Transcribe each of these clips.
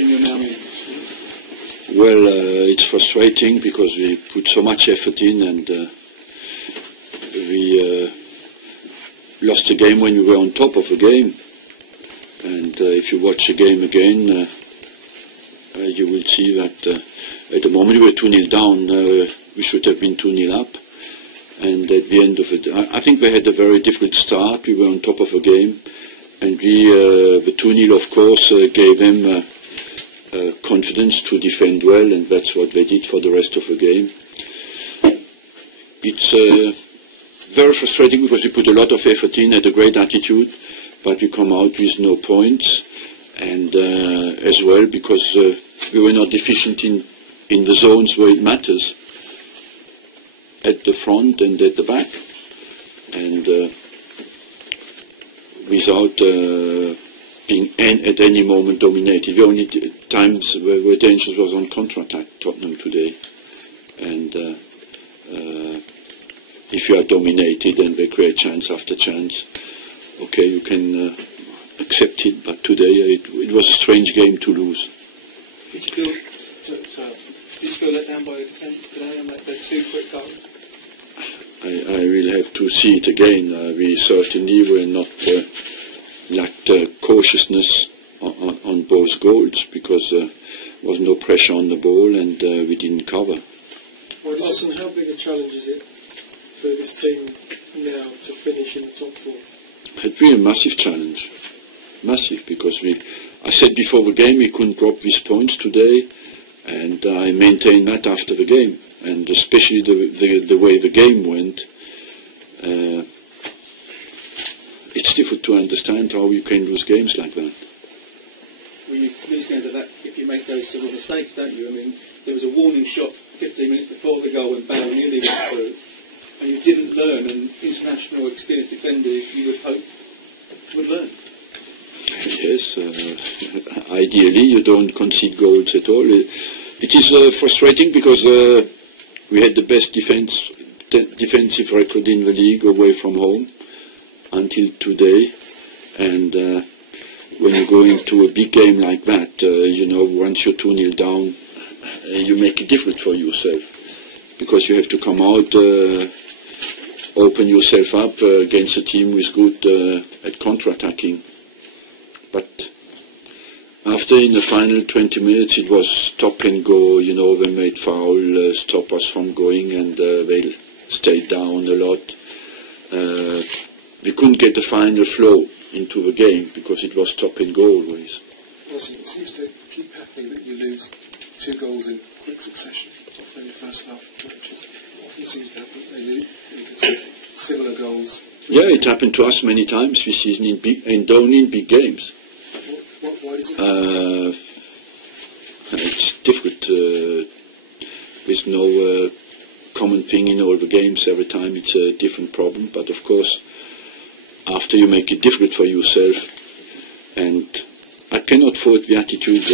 position you're now in? Well, it's frustrating because we put so much effort in, and we lost the game when we were on top of a game. And if you watch the game again, you will see that at the moment we were 2-0 down. We should have been 2-0 up. And at the end of it, I think we had a very difficult start. We were on top of a game. And the 2-0, of course, gave them confidence to defend well, and that's what they did for the rest of the game. It's very frustrating because we put a lot of effort in, had a great attitude, but we come out with no points. And as well because we were not efficient in the zones where it matters, at the front and at the back. And without being at any moment dominated. The only times where dangerous was on counter-attack, Tottenham today. And if you are dominated and they create chance after chance, okay, you can accept it, but today it was a strange game to lose. Did you feel let down by your defence today and the 2 quick goals? I will have to see it again. We certainly were not lacked cautiousness on both goals because there was no pressure on the ball and we didn't cover. Well, Arsene, how big a challenge is it for this team now to finish in the top 4? It's been a massive challenge. Massive, because I said before the game we couldn't drop these points today, and I maintained that after the game, and especially the way the game went. It's difficult to understand how you can lose games like that. When you lose games like that, if you make those sort of mistakes, don't you? I mean, there was a warning shot 15 minutes before the goal when Balogun went through, and you didn't learn, and international experienced defenders, you would hope, would learn. Yes, ideally you don't concede goals at all. It is frustrating because we had the best defensive record in the league away from home until today, and when you go into a big game like that, once you're 2-0 down, you make it difficult for yourself because you have to come out, open yourself up against a team who is good at counter-attacking. But after in the final 20 minutes it was stop and go, they made foul, stop us from going, and they stayed down a lot. We couldn't get the final flow into the game because it was stop and go always. It seems to keep happening that you lose 2 goals in quick succession, often in the first half of matches. It seems to happen. They lose similar goals. Yeah, it happened to us many times this season and only in big games. Why does it it's difficult. There's no common thing in all the games. Every time it's a different problem. But of course, after you make it difficult for yourself, and I cannot fault the attitude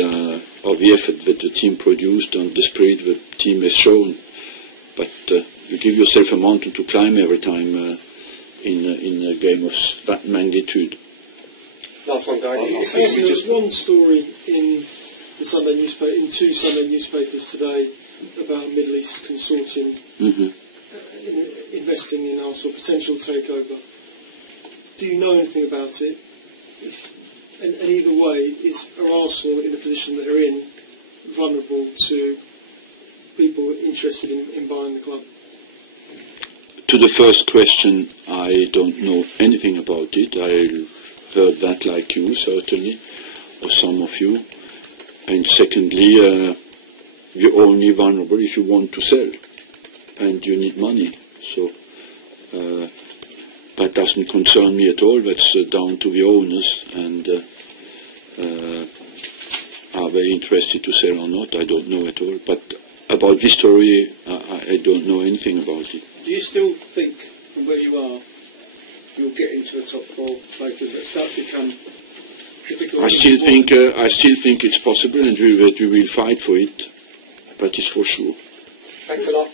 or the effort that the team produced and the spirit the team has shown. But you give yourself a mountain to climb every time in a game of that magnitude. Last one, guys. There's one story in the Sunday newspaper, in 2 Sunday newspapers today, about a Middle East consortium investing in Arsenal, potential takeover. Do you know anything about it? And either way, are Arsenal in the position that they're in vulnerable to people interested in buying the club? To the first question, I don't know anything about it. I heard that like you, certainly, or some of you. And secondly, you're only vulnerable if you want to sell, and you need money. So that doesn't concern me at all. That's down to the owners, and are they interested to sell or not? I don't know at all. But about this story, I don't know anything about it. Do you still think, from where you are, you'll get into a top 4 place? Does it start to become difficult? I still think it's possible, and we will fight for it. That is for sure. Thanks a lot.